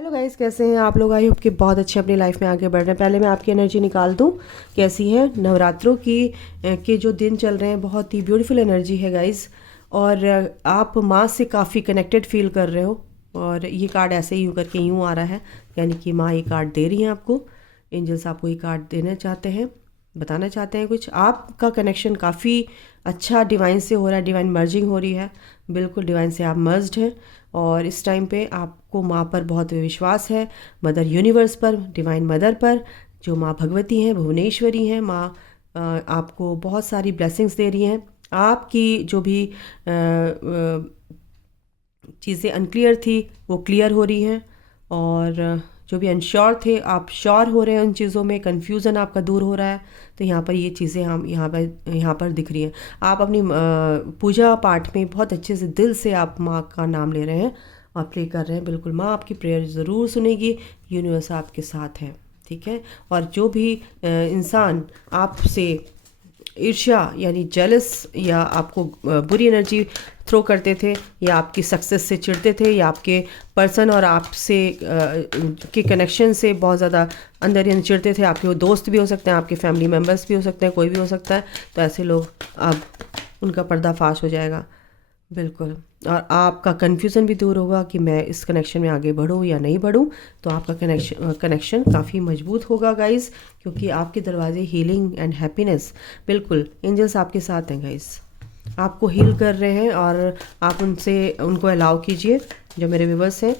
Hello guys, कैसे हैं आप लोग? आई होप कि बहुत अच्छे अपनी लाइफ में आगे बढ़ रहे हैं। पहले मैं आपकी एनर्जी निकाल दूं कैसी है। नवरात्रों के जो दिन चल रहे हैं, बहुत ही ब्यूटीफुल एनर्जी है गाइस। और आप माँ से काफ़ी कनेक्टेड फील कर रहे हो। और ये कार्ड ऐसे ही यूँ करके यूँ आ रहा है, यानी कि माँ ये कार्ड दे रही हैं आपको। एंजल्स आपको ये कार्ड देना चाहते हैं, बताना चाहते हैं कुछ। आपका कनेक्शन काफ़ी अच्छा डिवाइन से हो रहा है, डिवाइन मर्जिंग हो रही है। बिल्कुल डिवाइन से आप मर्ज्ड हैं। और इस टाइम पे आपको माँ पर बहुत विश्वास है, मदर यूनिवर्स पर, डिवाइन मदर पर, जो माँ भगवती हैं, भुवनेश्वरी हैं। माँ आपको बहुत सारी ब्लेसिंग्स दे रही हैं। आपकी जो भी चीज़ें अनक्लियर थी वो क्लियर हो रही हैं। और जो भी अनश्योर थे आप श्योर हो रहे हैं उन चीज़ों में। कन्फ्यूज़न आपका दूर हो रहा है। तो यहाँ पर ये चीज़ें हम यहाँ पर दिख रही हैं। आप अपनी पूजा पाठ में बहुत अच्छे से दिल से आप माँ का नाम ले रहे हैं और प्रे कर रहे हैं। बिल्कुल माँ आपकी प्रेयर ज़रूर सुनेगी। यूनिवर्स आपके साथ है, ठीक है। और जो भी इंसान आपसे ईर्ष्या यानी जेलस या आपको बुरी एनर्जी थ्रो करते थे, या आपकी सक्सेस से चिढ़ते थे, या आपके पर्सन और आपसे के कनेक्शन से बहुत ज़्यादा अंदर यानी चिढ़ते थे, आपके वो दोस्त भी हो सकते हैं, आपके फैमिली मेम्बर्स भी हो सकते हैं, कोई भी हो सकता है। तो ऐसे लोग अब उनका पर्दाफाश हो जाएगा। बिल्कुल। और आपका कन्फ्यूज़न भी दूर होगा कि मैं इस कनेक्शन में आगे बढ़ूँ या नहीं बढ़ूँ। तो आपका कनेक्शन काफ़ी मजबूत होगा गाइस, क्योंकि आपके दरवाजे हीलिंग एंड हैप्पीनेस, बिल्कुल एंजल्स आपके साथ हैं गाइस। आपको हील कर रहे हैं और आप उनको अलाउ कीजिए, जो मेरे व्यूवर्स हैं।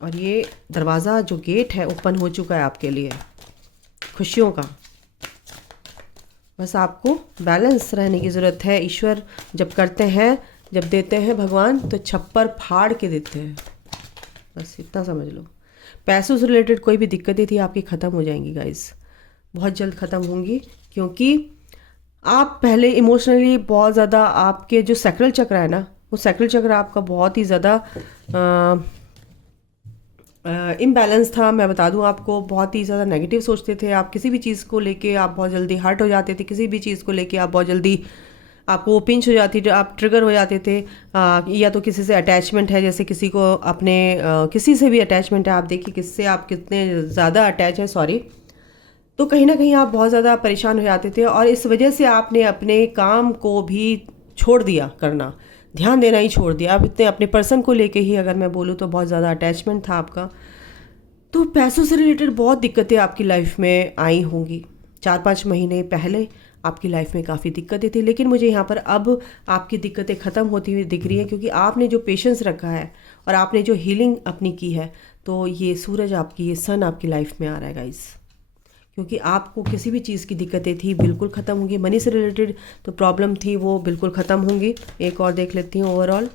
और ये दरवाज़ा जो गेट है ओपन हो चुका है आपके लिए खुशियों का। बस आपको बैलेंस रहने की ज़रूरत है। ईश्वर जब करते हैं, जब देते हैं भगवान, तो छप्पर फाड़ के देते हैं। बस इतना समझ लो। पैसों से रिलेटेड कोई भी दिक्कतें थी आपकी ख़त्म हो जाएंगी गाइस, बहुत जल्द ख़त्म होंगी। क्योंकि आप पहले इमोशनली बहुत ज़्यादा, आपके जो सैक्रल चक्र है ना, वो सैक्रल चक्र आपका बहुत ही ज़्यादा इम्बैलेंस था। मैं बता दूं आपको, बहुत ही ज़्यादा नेगेटिव सोचते थे आप। किसी भी चीज़ को लेके आप बहुत जल्दी हर्ट हो जाते थे। किसी भी चीज़ को लेके आप बहुत जल्दी, आपको पिंच हो जाती थी, आप ट्रिगर हो जाते थे। या तो किसी से अटैचमेंट है, जैसे किसी को अपने किसी से भी अटैचमेंट है, आप देखिए किससे आप कितने ज़्यादा अटैच हैं, सॉरी। तो कहीं ना कहीं आप बहुत ज़्यादा परेशान हो जाते थे, और इस वजह से आपने अपने काम को भी छोड़ दिया करना, ध्यान देना ही छोड़ दिया। अब इतने अपने पर्सन को लेके ही अगर मैं बोलूँ तो बहुत ज़्यादा अटैचमेंट था आपका। तो पैसों से रिलेटेड बहुत दिक्कतें आपकी लाइफ में आई होंगी। 4-5 महीने पहले आपकी लाइफ में काफ़ी दिक्कतें थी, लेकिन मुझे यहाँ पर अब आपकी दिक्कतें ख़त्म होती हुई दिख रही हैं, क्योंकि आपने जो पेशेंस रखा है और आपने जो हीलिंग अपनी की है। तो ये सूरज आपकी, ये सन आपकी लाइफ में आ रहा है गाइस। क्योंकि आपको किसी भी चीज़ की दिक्कतें थी बिल्कुल ख़त्म होंगी। मनी से रिलेटेड तो प्रॉब्लम थी, वो बिल्कुल ख़त्म होंगी। एक और देख लेती हूँ ओवरऑल।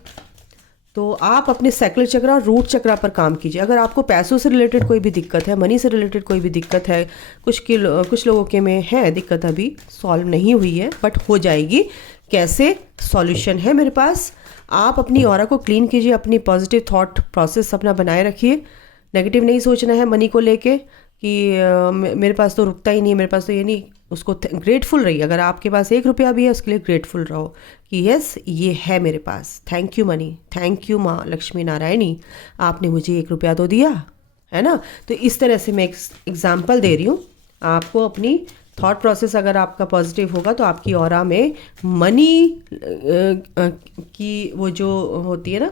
तो आप अपने सैक्रल चक्र और रूट चक्र पर काम कीजिए। अगर आपको पैसों से रिलेटेड कोई भी दिक्कत है, मनी से रिलेटेड कोई भी दिक्कत है, कुछ लोगों के में है दिक्कत, अभी सॉल्व नहीं हुई है, बट हो जाएगी। कैसे? सॉल्यूशन है मेरे पास। आप अपनी ऑरा को क्लीन कीजिए, अपनी पॉजिटिव थॉट प्रोसेस अपना बनाए रखिए। नेगेटिव नहीं सोचना है मनी को लेके कि मेरे पास तो रुकता ही नहीं, मेरे पास तो ये नहीं। उसको ग्रेटफुल रहिए। अगर आपके पास 1 रुपया भी है, उसके लिए ग्रेटफुल रहो कि यस ये है मेरे पास। Thank you money, thank you माँ लक्ष्मी नारायणी, आपने मुझे 1 रुपया तो दिया है ना। तो इस तरह से मैं एक एग्जाम्पल दे रही हूँ आपको। अपनी थॉट प्रोसेस अगर आपका पॉजिटिव होगा, तो आपकी ऑरा में मनी की वो जो होती है ना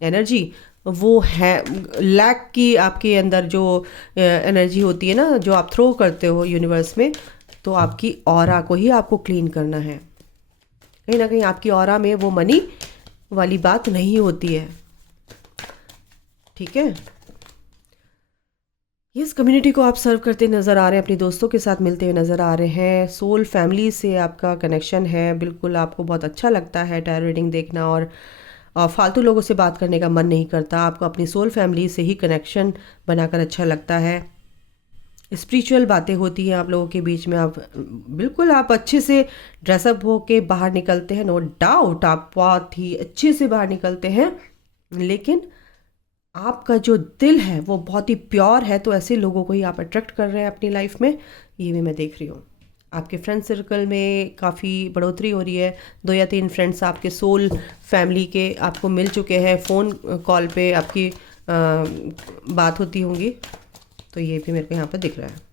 एनर्जी, वो है लैक की, आपके अंदर जो एनर्जी होती है ना, जो आप थ्रो करते हो यूनिवर्स में, तो आपकी ऑरा को ही आपको क्लीन करना है। कहीं ना कहीं आपकी ऑरा में वो मनी वाली बात नहीं होती है, ठीक है। इस कम्युनिटी को आप सर्व करते नज़र आ रहे हैं, अपने दोस्तों के साथ मिलते हुए नज़र आ रहे हैं। सोल फैमिली से आपका कनेक्शन है, बिल्कुल आपको बहुत अच्छा लगता है टैरो रीडिंग देखना, और फालतू लोगों से बात करने का मन नहीं करता। आपको अपनी सोल फैमिली से ही कनेक्शन बनाकर अच्छा लगता है। स्पिरिचुअल बातें होती हैं आप लोगों के बीच में। आप बिल्कुल आप अच्छे से ड्रेसअप हो के बाहर निकलते हैं, नो डाउट आप बहुत ही अच्छे से बाहर निकलते हैं, लेकिन आपका जो दिल है वो बहुत ही प्योर है। तो ऐसे लोगों को ही आप अट्रैक्ट कर रहे हैं अपनी लाइफ में, ये भी मैं देख रही हूँ। आपके फ्रेंड सर्कल में काफ़ी बढ़ोतरी हो रही है। 2 या 3 फ्रेंड्स आपके सोल फैमिली के आपको मिल चुके हैं। फ़ोन कॉल पे आपकी बात होती होंगी, तो ये भी मेरे को यहाँ पर दिख रहा है।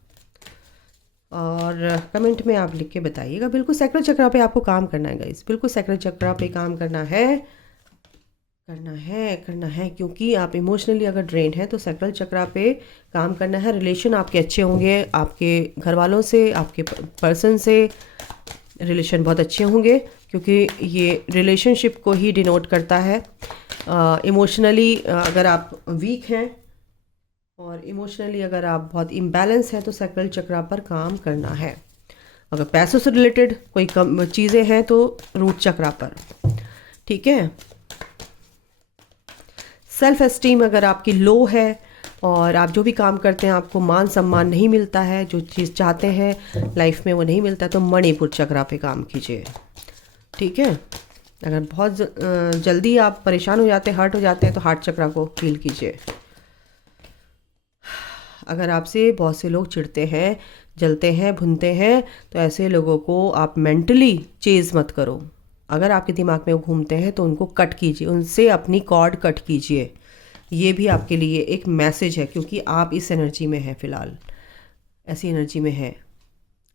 और कमेंट में आप लिख के बताइएगा। बिल्कुल सैक्रल चक्रा पे आपको काम करना है गाइस, बिल्कुल सैक्रल चक्रा पे काम करना है, करना है, क्योंकि आप इमोशनली अगर ड्रेन है तो सैक्रल चक्रा पे काम करना है। रिलेशन आपके अच्छे होंगे, आपके घर वालों से, आपके पर्सन से रिलेशन बहुत अच्छे होंगे, क्योंकि ये रिलेशनशिप को ही डिनोट करता है। इमोशनली अगर आप वीक हैं और इमोशनली अगर आप बहुत इम्बैलेंस हैं तो सैक्रल चक्रा पर काम करना है। अगर पैसों से रिलेटेड कोई कम चीज़ें हैं तो रूट चक्रा पर, ठीक है। सेल्फ एस्टीम अगर आपकी लो है और आप जो भी काम करते हैं आपको मान सम्मान नहीं मिलता है, जो चीज़ चाहते हैं लाइफ में वो नहीं मिलता है, तो मणिपुर चक्रा पे काम कीजिए, ठीक है। अगर बहुत जल्दी आप परेशान हो जाते हैं, हर्ट हो जाते हैं, तो हार्ट चक्रा को हील कीजिए। अगर आपसे बहुत से लोग चिढ़ते हैं, जलते हैं, भुनते हैं, तो ऐसे लोगों को आप मेंटली चेज़ मत करो। अगर आपके दिमाग में वो घूमते हैं तो उनको कट कीजिए, उनसे अपनी कॉर्ड कट कीजिए। ये भी आपके लिए एक मैसेज है, क्योंकि आप इस एनर्जी में हैं, फ़िलहाल ऐसी एनर्जी में हैं।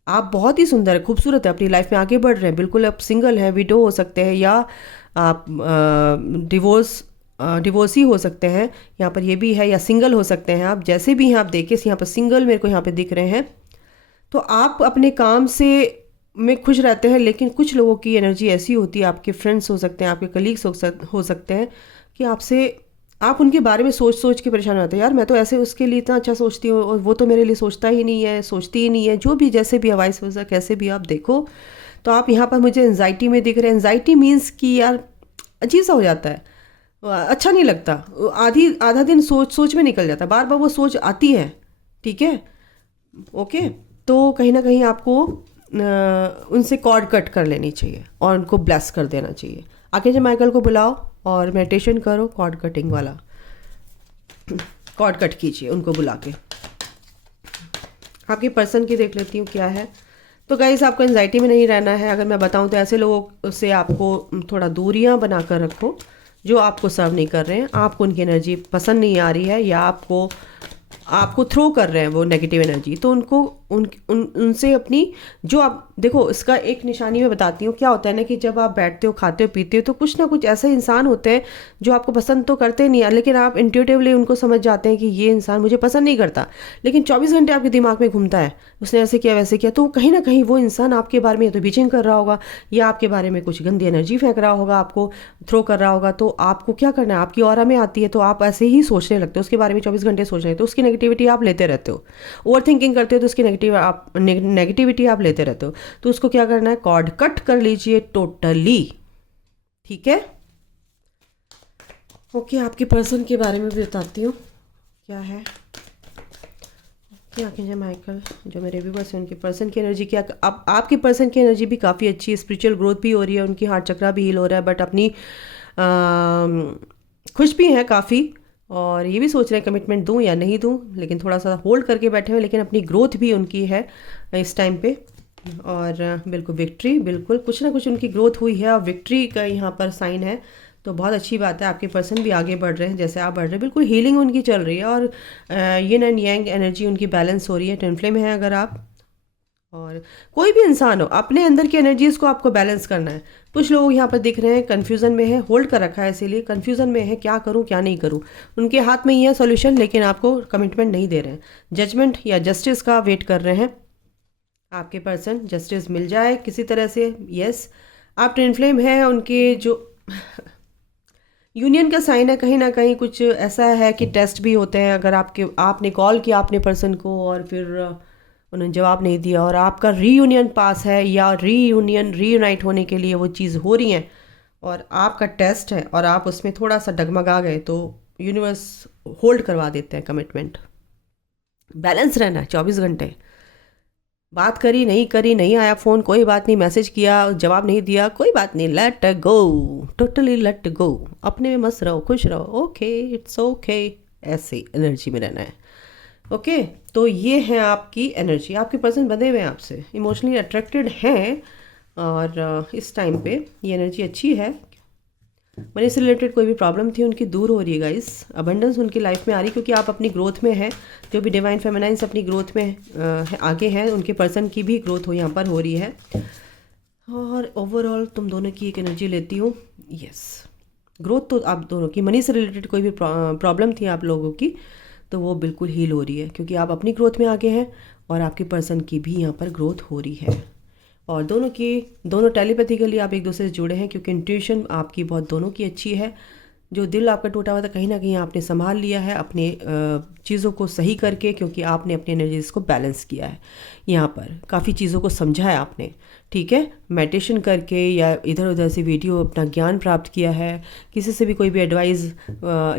आप बहुत ही सुंदर है, खूबसूरत है, अपनी लाइफ में आगे बढ़ रहे हैं। बिल्कुल आप सिंगल हैं, विडो हो सकते हैं, या आप डिवोर्सी हो सकते हैं, यहाँ पर ये भी है, या सिंगल हो सकते हैं। आप जैसे भी हैं आप देखिए, यहाँ पर सिंगल मेरे को यहाँ पे दिख रहे हैं। तो आप अपने काम से में खुश रहते हैं, लेकिन कुछ लोगों की एनर्जी ऐसी होती है, आपके फ्रेंड्स हो सकते हैं, आपके कलीग्स हो सकते हैं, कि आप उनके बारे में सोच सोच के परेशान होते हैं। यार मैं तो ऐसे उसके लिए इतना अच्छा सोचती हूँ और वो तो मेरे लिए सोचता ही नहीं है, सोचती ही नहीं है। जो भी जैसे भी वाइस वर्सा कैसे भी आप देखो, तो आप यहाँ पर मुझे एंजाइटी में दिख रहे हैं। एंजाइटी मीन्स कि यार अजीब सा हो जाता है, अच्छा नहीं लगता, आधा दिन सोच में निकल जाता है, बार बार वो सोच आती है, ठीक है, ओके। तो कहीं ना कहीं आपको उनसे कॉर्ड कट कर लेनी चाहिए और उनको ब्लेस कर देना चाहिए। आर्कएंजल माइकल को बुलाओ और मेडिटेशन करो, कॉर्ड कटिंग वाला, कॉर्ड कट कीजिए उनको बुला के। आपके पर्सन की देख लेती हूँ क्या है। तो गाइस आपको एंजाइटी में नहीं रहना है। अगर मैं बताऊँ तो ऐसे लोगों से आपको थोड़ा दूरियां बना कर रखो, जो आपको सर्व नहीं कर रहे हैं, आपको उनकी एनर्जी पसंद नहीं आ रही है, या आपको थ्रो कर रहे हैं वो नेगेटिव एनर्जी, तो उनसे अपनी जो आप देखो, इसका एक निशानी मैं बताती हूँ। क्या होता है ना कि जब आप बैठते हो, खाते हो, पीते हो, तो कुछ ना कुछ ऐसे इंसान होते हैं जो आपको पसंद तो करते नहीं है, लेकिन आप इंट्यूटिवली उनको समझ जाते हैं कि ये इंसान मुझे पसंद नहीं करता, लेकिन 24 घंटे आपके दिमाग में घूमता है, उसने ऐसे किया वैसे किया। तो कहीं ना कहीं वो इंसान आपके बारे में या तो बीचिंग कर रहा होगा, या आपके बारे में कुछ गंदी एनर्जी फेंक रहा होगा, आपको थ्रो कर रहा होगा। तो आपको क्या करना है, आपकी ऑरा में आती है तो आप ऐसे ही सोचने लगते हो, उसके बारे में 24 घंटे सोच रहे हैं, तो उसकी नेगेटिविटी आप लेते रहते हो। ओवर थिंकिंग करते हो तो उसकी नेगेटिविटी आप लेते रहते हो। तो उसको क्या करना है, कॉर्ड कट कर लीजिए टोटली, ठीक है। ओके, आपके पर्सन के बारे में भी बताती हूँ क्या है। आर्कएंजल माइकल, जो मेरे व्यूअर्स हैं उनके पर्सन की एनर्जी क्या। अब आपके पर्सन की एनर्जी भी काफ़ी अच्छी है, स्पिरिचुअल ग्रोथ भी हो रही है, उनकी हार्ट चक्रा भी हील हो रहा है, बट अपनी खुश भी है काफ़ी, और ये भी सोच रहे हैं कमिटमेंट दूं या नहीं दूं, लेकिन थोड़ा सा होल्ड करके बैठे हुए, लेकिन अपनी ग्रोथ भी उनकी है इस टाइम पे। और बिल्कुल विक्ट्री, बिल्कुल कुछ ना कुछ उनकी ग्रोथ हुई है और विक्ट्री का यहाँ पर साइन है, तो बहुत अच्छी बात है। आपके पर्सन भी आगे बढ़ रहे हैं जैसे आप बढ़ रहे हैं, बिल्कुल हीलिंग उनकी चल रही है, और यिन एंड यांग एनर्जी उनकी बैलेंस हो रही है। ट्विन फ्लेम है अगर आप, और कोई भी इंसान हो, अपने अंदर की एनर्जीज को आपको बैलेंस करना है। कुछ लोग यहाँ पर दिख रहे हैं कन्फ्यूज़न में है, होल्ड कर रखा है, इसीलिए कन्फ्यूज़न में है, क्या करूँ क्या नहीं करूँ। उनके हाथ में ही है सोल्यूशन, लेकिन आपको कमिटमेंट नहीं दे रहे हैं। जजमेंट या जस्टिस का वेट कर रहे हैं आपके पर्सन, जस्टिस मिल जाए किसी तरह से। यस, आप ट्विन फ्लेम है, उनके जो यूनियन का साइन है, कहीं ना कहीं कुछ ऐसा है कि टेस्ट भी होते हैं। अगर आपने कॉल किया अपने पर्सन को और फिर उन्होंने जवाब नहीं दिया, और आपका रीयूनियन पास है, या रीयूनाइट होने के लिए वो चीज़ हो रही है, और आपका टेस्ट है और आप उसमें थोड़ा सा डगमगा गए, तो यूनिवर्स होल्ड करवा देते हैं कमिटमेंट। बैलेंस रहना है 24 घंटे। बात करी, नहीं आया फ़ोन, कोई बात नहीं, मैसेज किया, जवाब नहीं दिया, कोई बात नहीं, let go, totally let go, अपने में मस्त रहो, खुश रहो, ओके, इट्स ओके, ऐसे एनर्जी में रहना है। ओके, तो ये है आपकी एनर्जी। आपके पर्सन बंधे हुए हैं आपसे, इमोशनली अट्रैक्टेड हैं, और इस टाइम पे ये एनर्जी अच्छी है। मनी से रिलेटेड कोई भी प्रॉब्लम थी उनकी दूर हो रही है गाइस। अबंडेंस उनकी लाइफ में आ रही है क्योंकि आप अपनी ग्रोथ में हैं। जो भी डिवाइन फेमिनाइंस अपनी ग्रोथ में आगे हैं, उनके पर्सन की भी ग्रोथ यहाँ पर हो रही है। और ओवरऑल तुम दोनों की एक एनर्जी लेती हूँ। यस, ग्रोथ तो आप दोनों की, मनी से रिलेटेड कोई भी प्रॉब्लम थी आप लोगों की तो वो बिल्कुल हील हो रही है क्योंकि आप अपनी ग्रोथ में आगे हैं और आपके पर्सन की भी यहाँ पर ग्रोथ हो रही है। और दोनों टेलीपैथिकली आप एक दूसरे से जुड़े हैं क्योंकि इंट्यूशन आपकी बहुत दोनों की अच्छी है। जो दिल आपका टूटा हुआ था कहीं ना कहीं आपने संभाल लिया है अपने चीज़ों को सही करके, क्योंकि आपने अपनी एनर्जीज को बैलेंस किया है। यहाँ पर काफ़ी चीज़ों को समझा है आपने, ठीक है, मेडिटेशन करके या इधर उधर से वीडियो अपना ज्ञान प्राप्त किया है, किसी से भी कोई भी एडवाइस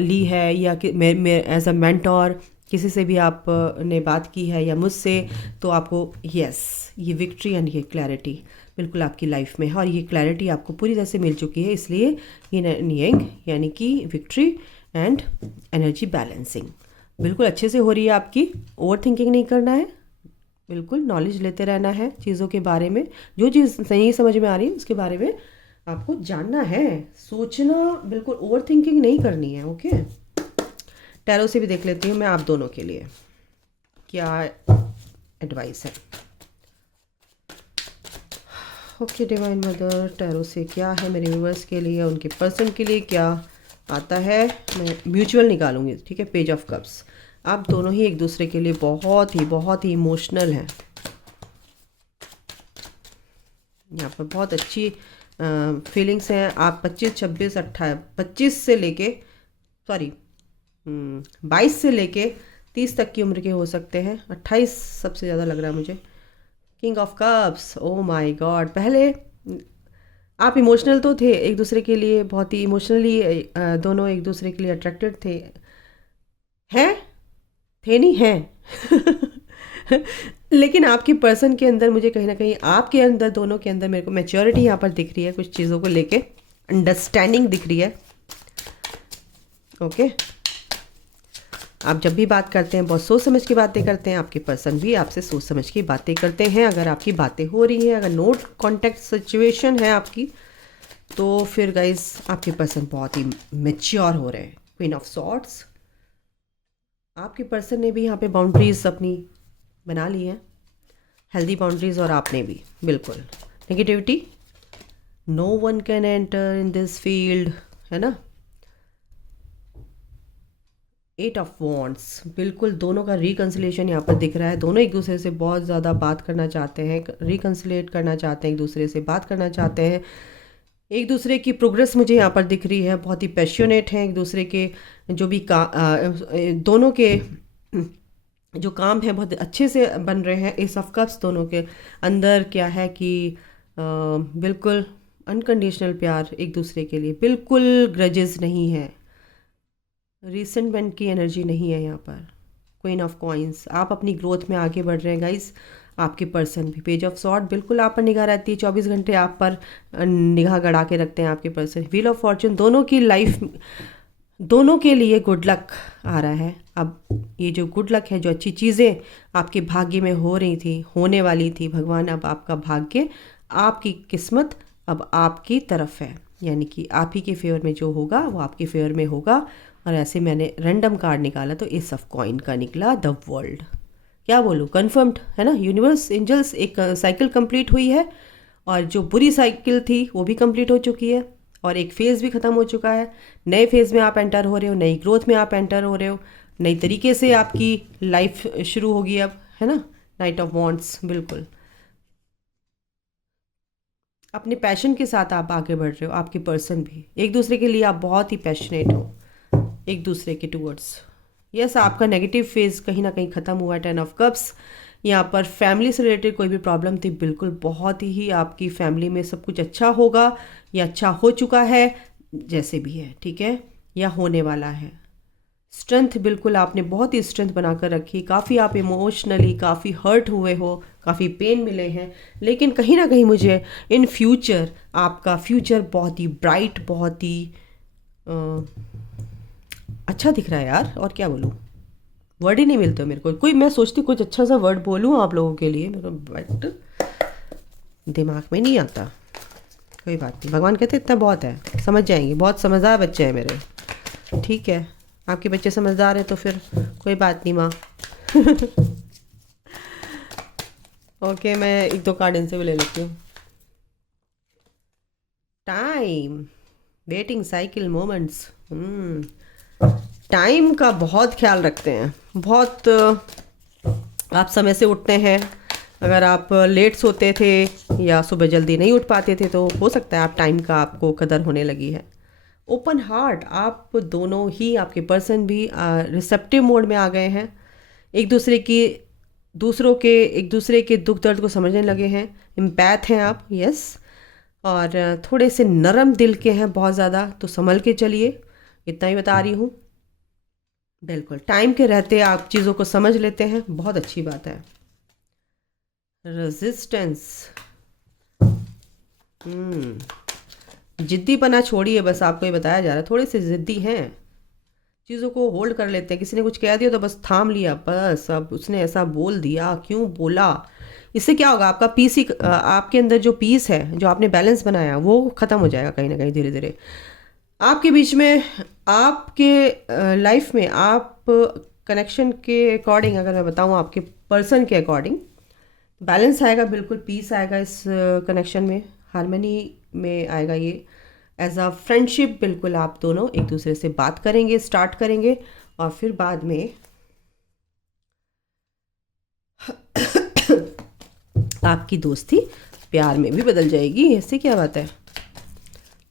ली है या मैं एज अ मेंटोर किसी से भी आप ने बात की है या मुझसे, तो आपको यस ये विक्ट्री एंड ये क्लैरिटी बिल्कुल आपकी लाइफ में है और ये क्लैरिटी आपको पूरी तरह से मिल चुकी है। इसलिए ये नियंग यानी कि विक्ट्री एंड एनर्जी बैलेंसिंग बिल्कुल अच्छे से हो रही है आपकी। ओवर थिंकिंग नहीं करना है, बिल्कुल नॉलेज लेते रहना है चीज़ों के बारे में। जो चीज़ सही समझ में आ रही है उसके बारे में आपको जानना है, सोचना, बिल्कुल ओवर थिंकिंग नहीं करनी है। ओके, टैरो से भी देख लेती हूँ मैं आप दोनों के लिए क्या एडवाइस है। ओके डिवाइन मदर, टैरो से क्या है मेरे व्यूअर्स के लिए, उनके पर्सन के लिए क्या आता है। मैं म्यूचुअल निकालूंगी, ठीक है। पेज ऑफ कप्स, आप दोनों ही एक दूसरे के लिए बहुत ही इमोशनल हैं। यहाँ पर बहुत अच्छी फीलिंग्स हैं। आप 25, 26, 28, 25 से लेके 22 से लेके 30 तक की उम्र के हो सकते हैं। 28 सबसे ज़्यादा लग रहा है मुझे। King of cups, oh my God, पहले आप इमोशनल तो थे एक दूसरे के लिए, बहुत ही इमोशनली दोनों एक दूसरे के लिए अट्रैक्टेड थे, हैं थे नहीं हैं लेकिन आपके पर्सन के अंदर मुझे कहीं ना कहीं आपके अंदर, दोनों के अंदर मेरे को मैच्योरिटी यहाँ पर दिख रही है, कुछ चीज़ों को लेके अंडरस्टैंडिंग दिख रही है। ओके, आप जब भी बात करते हैं बहुत सोच समझ के बातें करते हैं, आपके पर्सन भी आपसे सोच समझ के बातें करते हैं। अगर आपकी बातें हो रही हैं, अगर नो कॉन्टैक्ट सिचुएशन है आपकी, तो फिर गाइज आपके पर्सन बहुत ही मैच्योर हो रहे हैं। क्वीन ऑफ सॉर्ड्स, आपके पर्सन ने भी यहाँ पे बाउंड्रीज अपनी बना ली हैं, हेल्दी बाउंड्रीज, और आपने भी बिल्कुल। Negativity, no one can enter in this field, है ना। 8 ऑफ वॉन्ड्स, बिल्कुल दोनों का रिकन्सिलेशन यहाँ पर दिख रहा है। दोनों एक दूसरे से बहुत ज़्यादा बात करना चाहते हैं, रिकन्सिलेट करना चाहते हैं, एक दूसरे से बात करना चाहते हैं। एक दूसरे की प्रोग्रेस मुझे यहाँ पर दिख रही है, बहुत ही पैशनेट हैं एक दूसरे के, जो भी दोनों के जो काम है बहुत अच्छे से बन रहे हैं। एस ऑफ कप्स, दोनों के अंदर क्या है कि बिल्कुल अनकंडीशनल प्यार एक दूसरे के लिए, बिल्कुल ग्रजेस नहीं है, रिसेंटमेंट की एनर्जी नहीं है यहाँ पर। क्वीन ऑफ कॉइंस, आप अपनी ग्रोथ में आगे बढ़ रहे हैं गाइस, आपके पर्सन भी। पेज ऑफ सॉर्ड, बिल्कुल आप पर निगाह रहती है, 24 घंटे आप पर निगाह गड़ा के रखते हैं आपके पर्सन। व्हील ऑफ फॉर्चून, दोनों की लाइफ, दोनों के लिए गुड लक आ रहा है। अब ये जो गुड लक है, जो अच्छी चीज़ें आपके भाग्य में हो रही थी, होने वाली थी, भगवान अब आपका भाग्य, आपकी किस्मत अब आपकी तरफ है, यानी कि आप ही के फेवर में जो होगा वो आपके फेवर में होगा। और ऐसे मैंने रैंडम कार्ड निकाला तो एस ऑफ कॉइन का निकला, द वर्ल्ड। क्या बोलूँ, कन्फर्म्ड है ना। यूनिवर्स, एंजल्स, एक साइकिल कंप्लीट हुई है और जो बुरी साइकिल थी वो भी कंप्लीट हो चुकी है और एक फेज़ भी ख़त्म हो चुका है। नए फेज़ में आप एंटर हो रहे हो, नई ग्रोथ में आप एंटर हो रहे हो, नई तरीके से आपकी लाइफ शुरू होगी अब, है ना। नाइट ऑफ वॉन्ड्स, बिल्कुल अपने पैशन के साथ आप आगे बढ़ रहे हो, आपके पर्सन भी। एक दूसरे के लिए आप बहुत ही पैशनेट हो एक दूसरे के टूवर्ड्स। यस, आपका नेगेटिव फेज कहीं ना कहीं ख़त्म हुआ है। 10 ऑफ कप्स, यहाँ पर फैमिली से रिलेटेड कोई भी प्रॉब्लम थी, बिल्कुल बहुत ही आपकी फैमिली में सब कुछ अच्छा होगा या अच्छा हो चुका है, जैसे भी है, ठीक है, या होने वाला है। स्ट्रेंथ, बिल्कुल आपने बहुत ही स्ट्रेंथ बनाकर रखी। काफ़ी आप इमोशनली काफ़ी हर्ट हुए हो, काफ़ी पेन मिले हैं, लेकिन कहीं ना कहीं मुझे इन फ्यूचर आपका फ्यूचर बहुत ही ब्राइट, बहुत ही अच्छा दिख रहा है यार। और क्या बोलूँ, वर्ड ही नहीं मिलते मेरे को कोई। मैं सोचती कुछ अच्छा सा वर्ड बोलूँ आप लोगों के लिए, मेरे बट दिमाग में नहीं आता। कोई बात नहीं, भगवान कहते इतना बहुत है, समझ जाएंगे, बहुत समझदार बच्चे हैं मेरे। ठीक है, आपके बच्चे समझदार हैं तो फिर कोई बात नहीं माँ। ओके, मैं एक दो कार्ड इनसे भी ले लेती हूँ। Time, waiting cycle, moments. Time का बहुत ख्याल रखते हैं, बहुत आप समय से उठते हैं। अगर आप लेट सोते थे या सुबह जल्दी नहीं उठ पाते थे तो हो सकता है आप टाइम का आपको कदर होने लगी है। ओपन हार्ट, आप दोनों ही, आपके पर्सन भी रिसेप्टिव मोड में आ गए हैं। एक दूसरे की एक दूसरे के दुख दर्द को समझने लगे हैं। एम्पैथ हैं आप, यस। और थोड़े से नरम दिल के हैं बहुत ज़्यादा, तो संभल के चलिए, इतना ही बता रही हूँ। बिल्कुल टाइम के रहते आप चीज़ों को समझ लेते हैं, बहुत अच्छी बात है। रेजिस्टेंस, जिद्दीपना छोड़िए, बस आपको ये बताया जा रहा है, थोड़े से ज़िद्दी हैं, चीज़ों को होल्ड कर लेते हैं। किसी ने कुछ कह दिया तो बस थाम लिया, बस अब उसने ऐसा बोल दिया, क्यों बोला। इससे क्या होगा, आपका पीस ही, आपके अंदर जो पीस है, जो आपने बैलेंस बनाया, वो ख़त्म हो जाएगा कहीं ना कहीं धीरे धीरे आपके बीच में। आपके लाइफ में आप कनेक्शन के अकॉर्डिंग, अगर मैं बताऊँ आपके पर्सन के अकॉर्डिंग, बैलेंस आएगा, बिल्कुल पीस आएगा इस कनेक्शन में, हार्मनी में आएगा ये। एज अ फ्रेंडशिप बिल्कुल आप दोनों एक दूसरे से बात करेंगे, स्टार्ट करेंगे, और फिर बाद में आपकी दोस्ती प्यार में भी बदल जाएगी। ऐसी क्या बात है।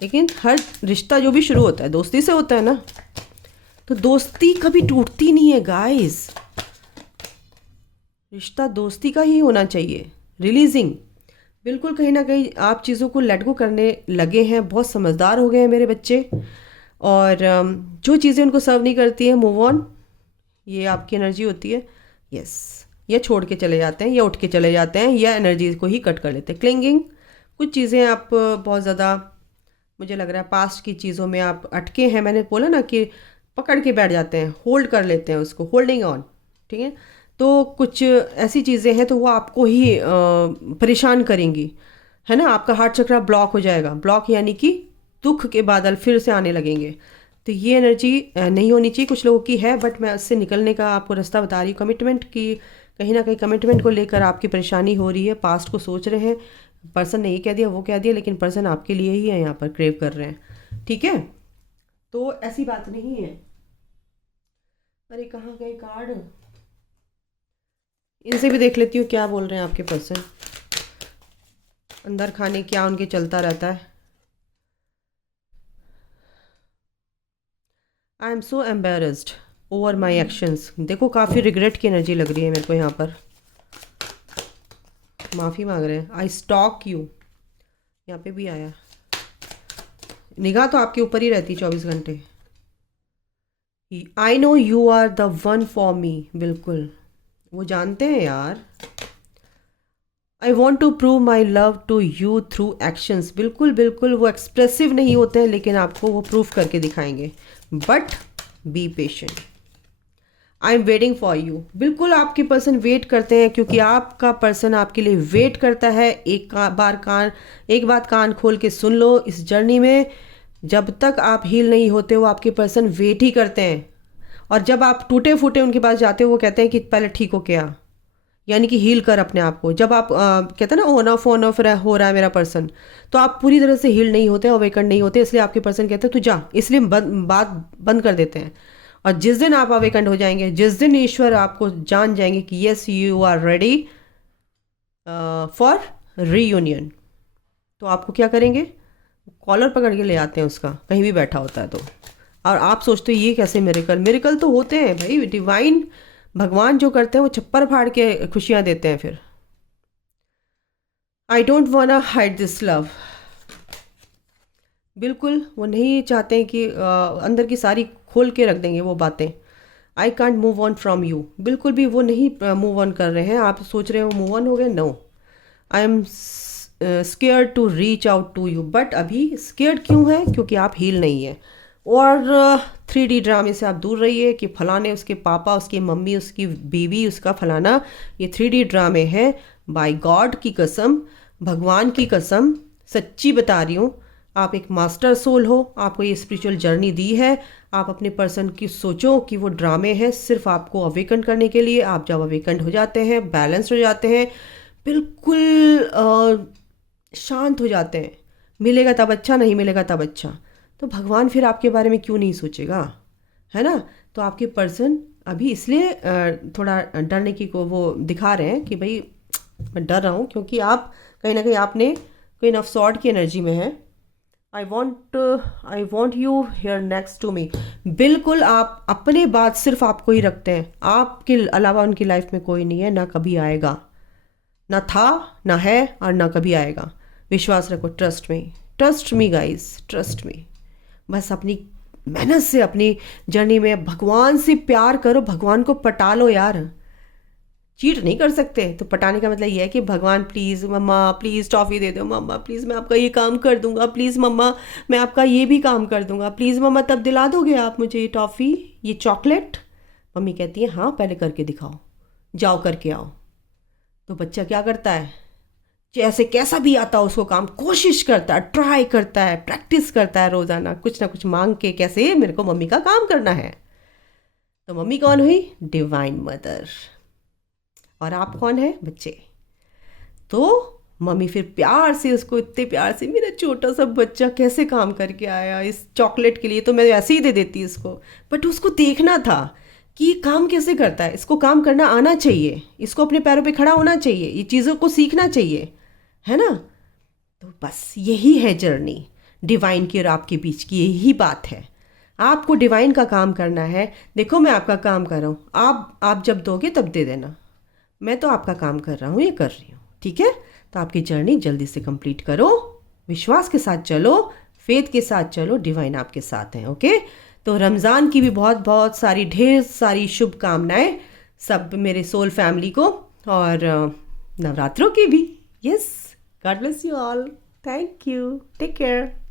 लेकिन हर रिश्ता जो भी शुरू होता है दोस्ती से होता है ना, तो दोस्ती कभी टूटती नहीं है गाइस। रिश्ता दोस्ती का ही होना चाहिए। रिलीजिंग, बिल्कुल कहीं ना कहीं आप चीज़ों को लेट गो करने लगे हैं, बहुत समझदार हो गए हैं मेरे बच्चे। और जो चीज़ें उनको सर्व नहीं करती हैं, मूव ऑन, ये आपकी एनर्जी होती है। यस, या छोड़ के चले जाते हैं, या उठ के चले जाते हैं, या एनर्जी को ही कट कर लेते हैं। क्लिंगिंग, कुछ चीज़ें आप बहुत ज़्यादा, मुझे लग रहा है पास्ट की चीज़ों में आप अटके हैं। मैंने बोला ना कि पकड़ के बैठ जाते हैं, होल्ड कर लेते हैं उसको, होल्डिंग ऑन, ठीक है। तो कुछ ऐसी चीज़ें हैं तो वो आपको ही परेशान करेंगी, है ना। आपका हार्ट चक्र ब्लॉक हो जाएगा, ब्लॉक यानी कि दुख के बादल फिर से आने लगेंगे। तो ये एनर्जी नहीं होनी चाहिए, कुछ लोगों की है, बट मैं उससे निकलने का आपको रास्ता बता रही हूँ। कमिटमेंट की, कहीं ना कहीं कमिटमेंट को लेकर आपकी परेशानी हो रही है, पास्ट को सोच रहे हैं। पर्सन ने ये कह दिया, वो कह दिया, लेकिन पर्सन आपके लिए ही है, यहाँ पर क्रेव कर रहे हैं, ठीक है। तो ऐसी बात नहीं है। अरे कहाँ गए कार्ड, इनसे भी देख लेती हूँ क्या बोल रहे हैं आपके पर्सन। अंदर खाने क्या उनके चलता रहता है। I am so embarrassed over my actions. देखो काफ़ी रिग्रेट की एनर्जी लग रही है मेरे को यहाँ पर, माफ़ी मांग रहे हैं। आई स्टॉक यू, यहाँ पे भी आया। निगाह तो आपके ऊपर ही रहती 24 घंटे। I know you are the one for me, बिल्कुल वो जानते हैं यार। I want to prove my love to you through actions, बिल्कुल बिल्कुल वो एक्सप्रेसिव नहीं होते हैं, लेकिन आपको वो प्रूफ करके दिखाएंगे। But be patient, I am waiting for you. बिल्कुल आपके पर्सन वेट करते हैं, क्योंकि आपका पर्सन आपके लिए वेट करता है। एक बात कान खोल के सुन लो, इस जर्नी में जब तक आप हील नहीं होते हो आपके पर्सन वेट ही करते हैं। और जब आप टूटे फूटे उनके पास जाते हो, वो कहते हैं कि पहले ठीक हो क्या, यानी कि हील कर अपने आप को। जब आप कहते हैं ना ऑन ऑफ हो रहा है मेरा पर्सन, तो आप पूरी तरह से हील नहीं होते, अवेकन नहीं होते, इसलिए आपके पर्सन कहते हैं तू जा, इसलिए बात बंद कर देते हैं। और जिस दिन आप अवेकन हो जाएंगे, जिस दिन ईश्वर आपको जान जाएंगे कि yes you are ready for reunion, तो आपको क्या करेंगे, कॉलर पकड़ के ले आते हैं उसका, कहीं भी बैठा होता है तो। और आप सोचते हो ये कैसे मिरेकल तो होते हैं भाई, डिवाइन भगवान जो करते हैं वो छप्पर फाड़ के खुशियां देते हैं फिर। I don't वांना hide this love, बिल्कुल वो नहीं चाहते हैं कि अंदर की सारी खोल के रख देंगे वो बातें। I can't move on from you, बिल्कुल भी वो नहीं मूव ऑन कर रहे हैं। आप सोच रहे हो मूव ऑन हो गए, no. I am scared to reach out to you, but अभी स्केयर्ड क्यों है, क्योंकि आप हील नहीं है। और 3D ड्रामे से आप दूर रहिए कि फलाने उसके पापा, उसकी मम्मी, उसकी बीवी, उसका फलाना, ये 3D ड्रामे हैं। बाय गॉड की कसम, भगवान की कसम, सच्ची बता रही हूँ, आप एक मास्टर सोल हो, आपको ये स्पिरिचुअल जर्नी दी है। आप अपने पर्सन की सोचो कि वो ड्रामे हैं सिर्फ आपको अवेकन करने के लिए। आप जब अवेकन हो जाते हैं, बैलेंस हो जाते हैं, बिल्कुल शांत हो जाते हैं, मिलेगा तब अच्छा, नहीं मिलेगा तब अच्छा, तो भगवान फिर आपके बारे में क्यों नहीं सोचेगा, है ना। तो आपके पर्सन अभी इसलिए थोड़ा डरने की को वो दिखा रहे हैं कि भाई मैं डर रहा हूँ, क्योंकि आप कहीं ना कहीं आपने क्वीन ऑफ सॉर्ड की एनर्जी में है। I want you here next to me. बिल्कुल आप अपने बात सिर्फ आपको ही रखते हैं, आपके अलावा उनकी लाइफ में कोई नहीं है, ना कभी आएगा, ना था, ना है, और ना कभी आएगा। विश्वास रखो, trust me guys, trust me. बस अपनी मेहनत से अपनी जर्नी में भगवान से प्यार करो, भगवान को पटा लो यार। चीट नहीं कर सकते, तो पटाने का मतलब ये है कि भगवान प्लीज़ मम्मा प्लीज़ टॉफ़ी दे दो, मम्मा प्लीज़ मैं आपका ये काम कर दूंगा, प्लीज़ मम्मा मैं आपका ये भी काम कर दूंगा, प्लीज़ मम्मा तब दिला दोगे आप मुझे ये टॉफ़ी, ये चॉकलेट। मम्मी कहती है हाँ पहले करके दिखाओ, जाओ करके आओ। तो बच्चा क्या करता है, जैसे कैसा भी आता है उसको काम, कोशिश करता है, ट्राई करता है, प्रैक्टिस करता है रोज़ाना, कुछ ना कुछ मांग के, कैसे मेरे को मम्मी का काम करना है। तो मम्मी कौन हुई, डिवाइन मदर, और आप कौन है, बच्चे। तो मम्मी फिर प्यार से उसको, इतने प्यार से, मेरा छोटा सा बच्चा कैसे काम करके आया इस चॉकलेट के लिए, तो मैं ऐसे ही दे देती इसको, बट उसको देखना था कि ये काम कैसे करता है, इसको काम करना आना चाहिए, इसको अपने पैरों पे खड़ा होना चाहिए, ये चीज़ों को सीखना चाहिए, है ना। तो बस यही है जर्नी डिवाइन की और आपके बीच की, यही बात है। आपको डिवाइन का काम करना है। देखो मैं आपका काम कर रहा हूँ, आप जब दोगे तब दे देना, मैं तो आपका काम कर रहा हूँ, ये कर रही हूँ, ठीक है। तो आपकी जर्नी जल्दी से कंप्लीट करो, विश्वास के साथ चलो, फेथ के साथ चलो, डिवाइन आपके साथ हैं, ओके। तो रमज़ान की भी बहुत बहुत सारी, ढेर सारी शुभकामनाएं सब मेरे सोल फैमिली को, और नवरात्रों की भी। Yes, god bless you all, thank you, take care.